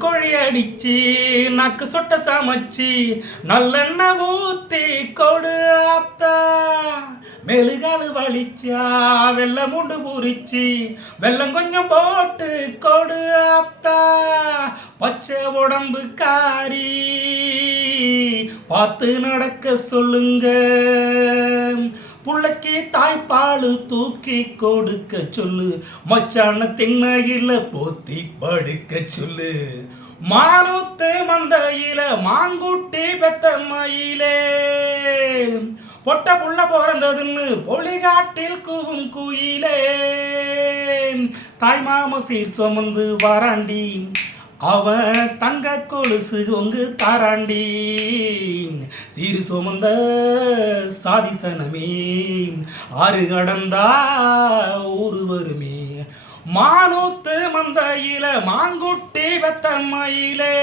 நாட்டுக்கோழி அடிச்சு நாக்கு சொட்ட சமைச்சு நல்லெண்ணெய் ஊத்தி கொடு ஆத்தா. மெழுகாலு வலிச்சா வெள்ளம் மூண்டு பூரிச்சு வெள்ளம் கொஞ்சம் போட்டு கொடு ஆத்தா. பச்சை உடம்பு காரி பார்த்து நடக்க சொல்லுங்க. புள்ளைக்கு தாய்ப்பாலு தூக்கி கொடுக்க சொல்லு. மச்சான திண்ணையில போத்தி படுக்க சொல்லு. மானூத்து மந்தையில மாங்குட்டி பெத்த மயிலே பொட்ட புள்ள பிறந்ததுன்னு பொலிகாட்டில் கூவும் குயிலே. தாய் மாம சீர் சுமந்து வாராண்டி அவன் தங்க கொலுசு ஒங்கு தாராண்டி. சீரு சுமந்த சாதிசனமே ஆறு கடந்தா ஊரு வருமே. மானூத்து மந்தையில மாங்குட்டி வெத்த மயிலே.